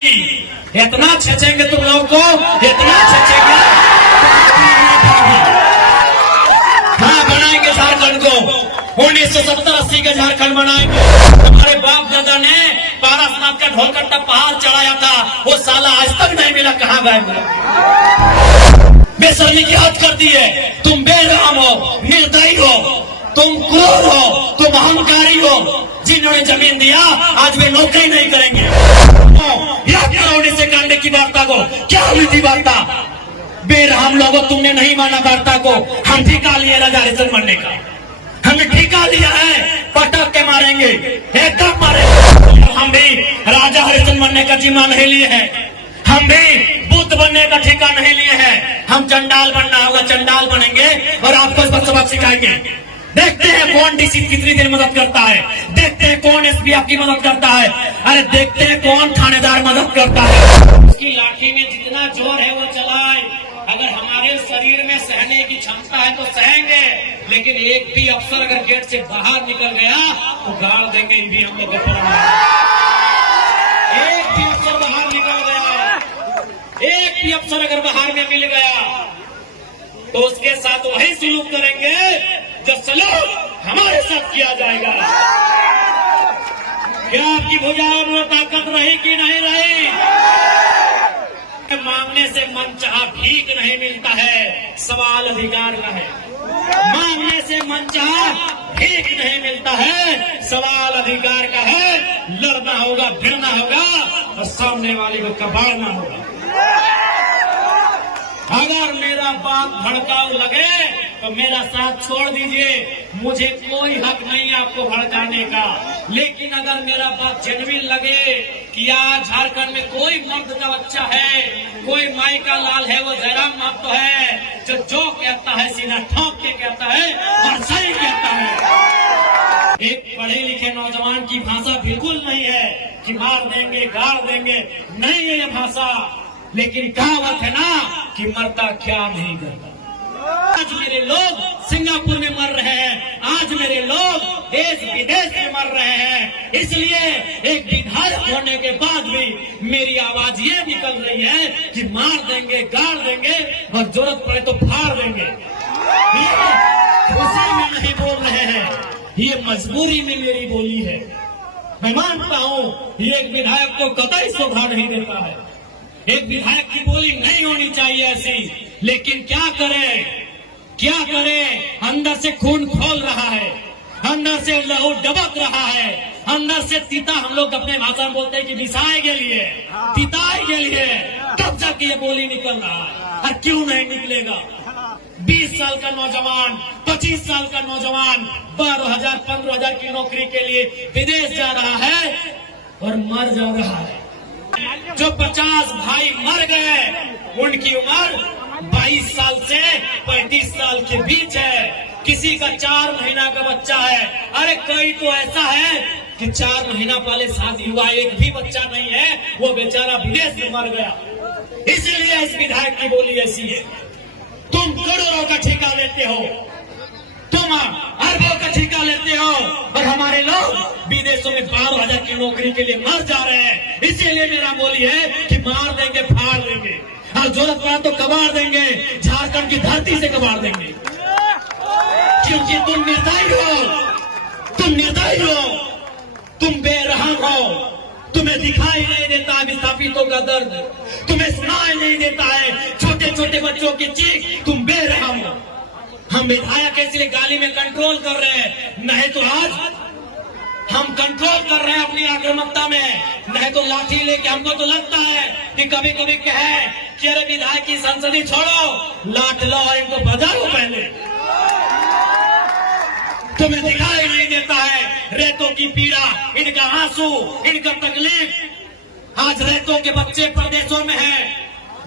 इतना छेचेंगे तुम लोगों को, इतना छेचेंगे। हाँ, बनाएंगे झारखंड को 1970-80 का झारखंड बनाएंगे। हमारे बाप दादा ने पारसनाथ का ढोलकट्टा पहाड़ चढ़ाया था, वो साला आज तक नहीं मिला, कहाँ गए मिला। बेशर्मी की हद कर दी है। तुम बेरहम हो, निर्दयी हो, तुम क्रूर हो, तुम अहंकारी हो। जिन्होंने जमीन दिया आज वे नौकरी नहीं करेंगे। या करोड़ी से कांडे की वार्ता को क्या हुई थी वार्ता? बेरहम लोगों, तुमने नहीं माना वार्ता को। हम ठिका लिए राजा हरिश्चंद्र मरने का, हमने ठिका लिया है। पटक के मारेंगे, एकदम मारेंगे। हम भी राजा हरिश्चंद्र मरने का जिम्मा नहीं लिए हैं, हम भी बुद्ध बनने का ठिका नहीं लिए हैं। हम चंडाल बनना होगा, चंडाल बनेंगे और आपको सबक सिखाएंगे। देखते हैं कौन डीसी कितनी देर मदद करता है, देखते हैं कौन एसपी आपकी मदद करता है, अरे देखते हैं कौन थानेदार मदद करता है। उसकी लाठी में जितना जोर है वो चलाए। अगर हमारे शरीर में सहने की क्षमता है तो सहेंगे, लेकिन एक भी अफसर अगर गेट से बाहर निकल गया तो गाड़ देंगे। ये भी हम लोग का परंपरा है। एक भी अफसर बाहर निकल गया, एक भी अफसर अगर बाहर में मिल गया तो उसके साथ वही सलूक करेंगे जो सलूक हमारे साथ किया जाएगा। क्या आपकी भुजाओं में ताकत रही कि नहीं रही? मांगने से मन चाहा भीख नहीं मिलता है, सवाल अधिकार का है। मांगने से मन चाहा भीख नहीं मिलता है, सवाल अधिकार का है। लड़ना होगा, भिड़ना होगा और सामने वाले को कबाड़ना होगा। अगर मेरा बात भड़काऊ लगे तो मेरा साथ छोड़ दीजिए, मुझे कोई हक नहीं आपको भड़काने का। लेकिन अगर मेरा बात जेन्युइन लगे कि आज झारखंड में कोई मर्द का बच्चा है, कोई माई का लाल है, वो जयराम महतो है, जो कहता है सीना ठोक के कहता है और सही कहता है। एक पढ़े लिखे नौजवान की भाषा बिल्कुल नहीं है कि मार देंगे, गाड़ देंगे, नहीं है ये भाषा। लेकिन कहावत है ना कि मरता क्या नहीं करता। आज मेरे लोग सिंगापुर में मर रहे हैं, आज मेरे लोग देश विदेश में मर रहे हैं। इसलिए एक विधायक होने के बाद भी मेरी आवाज ये निकल रही है कि मार देंगे, गाड़ देंगे और जरूरत पड़े तो फाड़ देंगे। ये खुशी में नहीं बोल रहे हैं, ये मजबूरी में मेरी बोली है। मैं मानता हूँ ये एक विधायक को कतई शोभा नहीं देता है, एक विधायक की बोली नहीं होनी चाहिए ऐसी। लेकिन क्या करे, क्या करे? अंदर से खून खोल रहा है, अंदर से लहू डबक रहा है, अंदर से तीता, हम लोग अपने भाषा में बोलते हैं कि विसाए के लिए, तिताए के लिए, तब जाके ये बोली निकल रहा है। और क्यों नहीं निकलेगा? 20 साल का नौजवान, 25 साल का नौजवान 12,000 15,000 की नौकरी के लिए विदेश जा रहा है और मर जा रहा है। जो 50 भाई मर गए उनकी उम्र 22 साल से 35 साल के बीच है। किसी का 4 महीना का बच्चा है, अरे कोई तो ऐसा है कि 4 महीना पहले शादी हुआ, एक भी बच्चा नहीं है, वो बेचारा विदेश में मर गया। इसलिए इस विधायक की बोली ऐसी है। तुम करोड़ों का ठेका लेते हो, तुम अरबों का ठेका लेते हो और हमारे लोग विदेशों में 12,000 की नौकरी के लिए मर जा रहे हैं। इसीलिए मेरा बोली है कि मार देंगे, फाड़ देंगे और जरूरत पड़ा तो कबाड़ देंगे, झारखंड की धरती से कबाड़ देंगे। क्योंकि तुम निर्दयी हो, तुम निर्दयी हो, तुम बेरहम हो। तुम्हें दिखाई नहीं देता विस्थापितों का दर्द, तुम्हें सुनाई नहीं देता है छोटे छोटे बच्चों की चीख, तुम बेरहम हो। हम विधायक इसलिए गाली में कंट्रोल कर रहे हैं, नहीं तो आज हम कंट्रोल कर रहे हैं अपनी आक्रामकता में, नहीं तो लाठी लेके। हमको तो लगता है कि कभी कभी कहे कि अरे विधायक की संसदी छोड़ो, लाठ लो और इनको बजाओ पहले। तुम्हें दिखाई नहीं देता है रेतों की पीड़ा, इनका आंसू, इनका तकलीफ। आज रेतों के बच्चे प्रदेशों में हैं,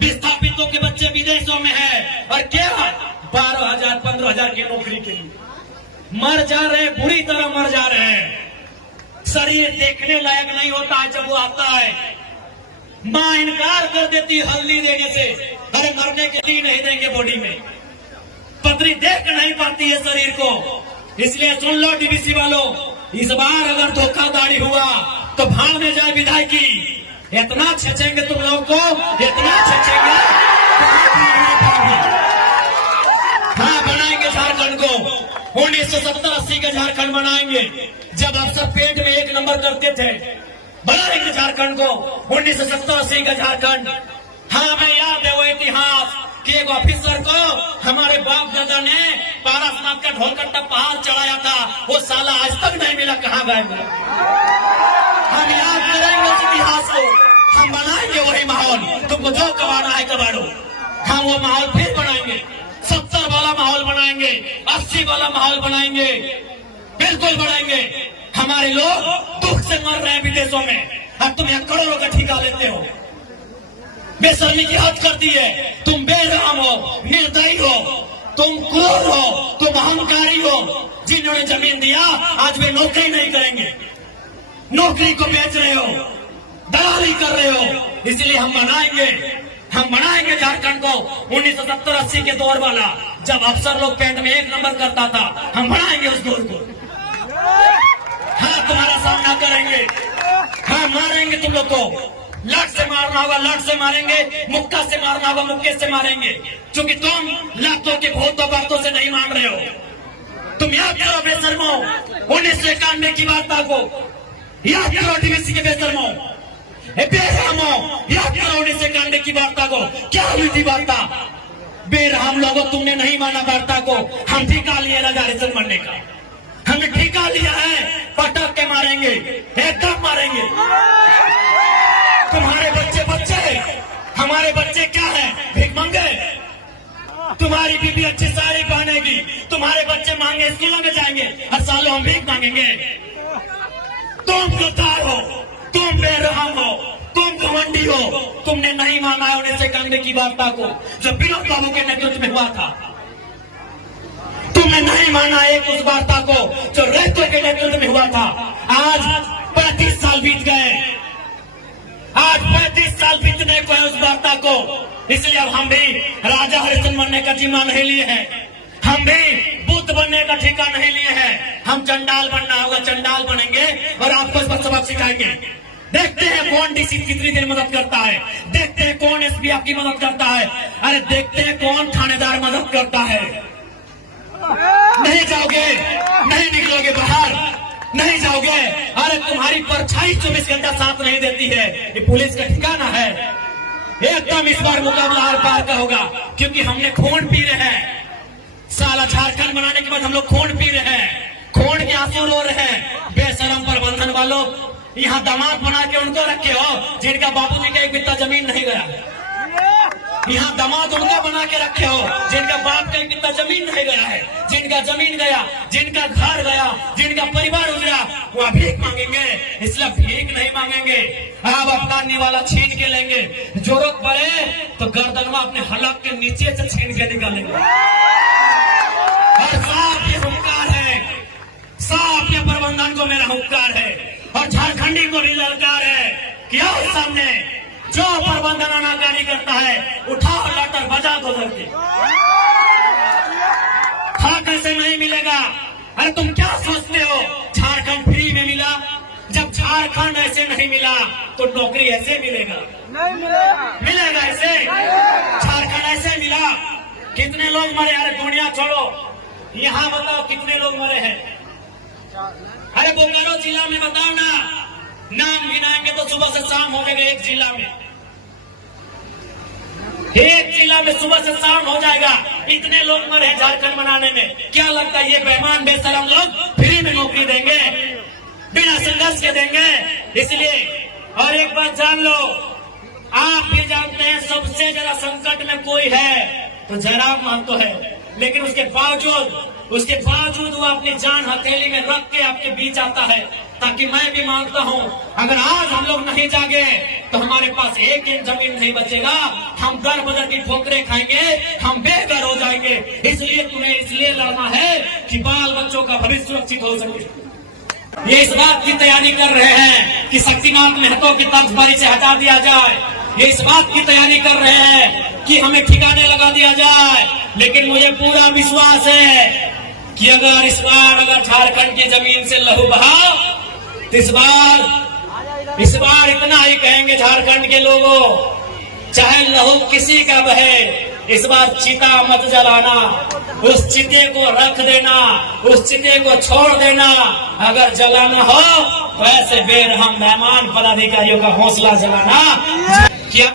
विस्थापितों के बच्चे विदेशों में हैं, और क्या 12,000 15,000 की नौकरी के लिए मर जा रहे हैं, बुरी तरह मर जा रहे हैं। शरीर देखने लायक नहीं होता है जब वो आता है। मां इनकार कर देती हल्दी देने से, अरे मरने के लिए नहीं देंगे बॉडी में। पत्री देख नहीं पाती है शरीर को। इसलिए सुन लो डीवीसी वालों, इस बार अगर धोखाधड़ी हुआ तो भाड़ में जाए विधायकी। इतना छेचेंगे तुम लोग को, इतना छेचेंगे। हाँ, बनाएंगे झारखंड को 1970-80 का झारखंड बनाएंगे, जब अफसर पेट में 1 नंबर करते थे। बनाएंगे झारखंड को 1970-80 का झारखंड। हाँ, हमें याद है वो इतिहास कि एक ऑफिसर को हमारे बाप दादा ने पारसनाथ का ढोलकट्टा पहाड़ चढ़ाया था, वो साला आज तक नहीं मिला, कहाँ गए मिला। हम याद करेंगे उस इतिहास को, हम बनाएंगे वही माहौल। तुमको जो कबाड़ा है कबाड़ो, हम वो माहौल फिर बनाएंगे। 70 वाला माहौल बनाएंगे, 80 वाला माहौल बनाएंगे, बिल्कुल बनाएंगे। हमारे लोग दुख से मर रहे हैं विदेशों में, अब तुम यहाँ करोड़ों का ठिका लेते हो। बेशर्मी की हद कर दी है। तुम बेरहम हो, निर्दयी हो, तुम क्रूर हो, तुम अहंकारी हो। जिन्होंने जमीन दिया आज वे नौकरी नहीं करेंगे, नौकरी को बेच रहे हो, दलाली कर रहे हो। इसलिए हम बनाएंगे झारखंड को 1970-80 के दौर वाला, जब अफसर लोग पेट में 1 नंबर करता था। हम बनाएंगे उस दौर को। हाँ, तुम्हारा सामना करेंगे। हाँ, मारेंगे तुम लोग को। लट से मारना होगा लट से मारेंगे, मुक्का से मारना होगा मुक्के से मारेंगे, क्योंकि तुम लातों के भूतों बातों से नहीं मांग रहे हो। तुम याद करो बेशर्मो 1991 की वार्ता को, याद करो डीवीसी के बेशर्मो, बेरहमो, याद करो 1991 की वार्ता को। क्या हुई थी वार्ता? बेरहम लोगों, तुमने नहीं माना वार्ता को। हम ठिका लिए राजा हरिश्चंद्र मरने का, हमने ठिका लिया है। पटक के मारेंगे, एकदम मारेंगे। तुम्हारे बच्चे हमारे बच्चे क्या है? भीख मांगे। तुम्हारी बीबी अच्छी साड़ी पहनेगी, तुम्हारे बच्चे मांगे स्कूलों में जाएंगे, हर साल हम भीख मांगेंगे। तुम गद्दार हो, तुम बेरहम हो, तुम घमंडी हो। तुमने नहीं माना है 1991 की वार्ता को, जब विनोद बाबू के नेतृत्व में हुआ था। तुमने नहीं माना एक उस वार्ता को जो रेतो के नेतृत्व में हुआ था। आज 35 साल बीत गए, आज 35 साल बीतने को है उस वार्ता को। इसलिए अब हम भी राजा हरिश्चंद्र बनने का जिम्मा नहीं लिए हैं, हम भी बुद्ध बनने का ठेका नहीं लिए हैं। हम चंडाल बनना होगा, चंडाल बनेंगे और आपको इस पर सबक सिखाएंगे। देखते हैं कौन डीसी कितनी देर मदद करता है, देखते हैं कौन एसपी आपकी मदद करता है, अरे देखते हैं कौन थानेदार मदद करता है। नहीं जाओगे, नहीं निकलोगे बाहर, नहीं जाओगे। अरे तुम्हारी परछाई 24 घंटा साथ नहीं देती है, ये पुलिस का ठिकाना है। एकदम इस बार मुकाबला आर पार का होगा, क्योंकि हमने खून पी रहे हैं। साला झारखंड बनाने के बाद हम लोग खून पी रहे हैं, खून के आंसू रो रहे हैं। बेशरम प्रबंधन वालों, यहाँ दामाद बना के उनको रखे हो जिनका बापूजी का एक बित्ता जमीन नहीं गया। यहाँ दामाद उनका बना के रखे हो जिनका बाप का एक बित्ता जमीन नहीं गया है, जिनका जमीन गया, जिनका घर गया, जिनका परिवार उजड़ा, वो भीख मांगेंगे। इसलिए भीख नहीं मांगेंगे, अब अपना निवाला छीन के लेंगे। जोरों पड़े तो गर्दनवा अपने हलक के नीचे से छीन के निकालेंगे। और साफ ये हुंकार है, साफ ये प्रबंधन को मेरा हुंकार है, और झारखंडी को भी ललकार है कि आओ सामने, जो प्रबंधन अनाकारी करता है उठाओ लटर बजा दो करके। खा कैसे नहीं मिलेगा? अरे तुम क्या सोचते हो झारखंड फ्री में मिला? जब झारखंड ऐसे नहीं मिला तो नौकरी ऐसे मिलेगा? नहीं मिलेगा। मिलेगा ऐसे? झारखंड ऐसे मिला? कितने लोग मरे? अरे दुनिया छोड़ो, यहाँ बताओ कितने लोग मरे हैं? अरे बोकारो जिला में बताओ ना, नाम गिनाएंगे तो सुबह से शाम हो जाएगा। एक जिला में सुबह से शाम हो जाएगा। इतने लोग मरे हैं झारखंड बनाने में। क्या लगता है ये बेईमान बेशरम लोग फ्री में नौकरी देंगे, बिना संघर्ष के देंगे? इसलिए और एक बात जान लो, आप भी जानते हैं सबसे ज्यादा संकट में कोई है तो जयराम महतो है, लेकिन उसके बावजूद वो अपनी जान हथेली में रख के आपके बीच आता है, ताकि मैं भी मांगता हूँ अगर आज हम लोग नहीं जागे तो हमारे पास एक जमीन नहीं बचेगा, हम दर बदर की ठोकरें खाएंगे, हम बेघर हो जाएंगे। इसलिए तुम्हें इसलिए लड़ना है कि बाल बच्चों का भविष्य सुरक्षित हो सके। ये इस बात की तैयारी कर रहे हैं कि शक्तिनाथ महतो की तर्जबारी से हटा दिया जाए, ये इस बात की तैयारी कर रहे हैं कि हमें ठिकाने लगा दिया जाए। लेकिन मुझे पूरा विश्वास है कि अगर झारखंड की जमीन से लहू बहा तो इस बार इस बार इतना ही कहेंगे झारखंड के लोगों, चाहे लहू किसी का बहे, इस बार चिता मत जलाना, उस चिते को रख देना, उस चिते को छोड़ देना। अगर जलाना हो तो ऐसे बेरहम मेहमान पदाधिकारियों का हौसला जलाना। क्या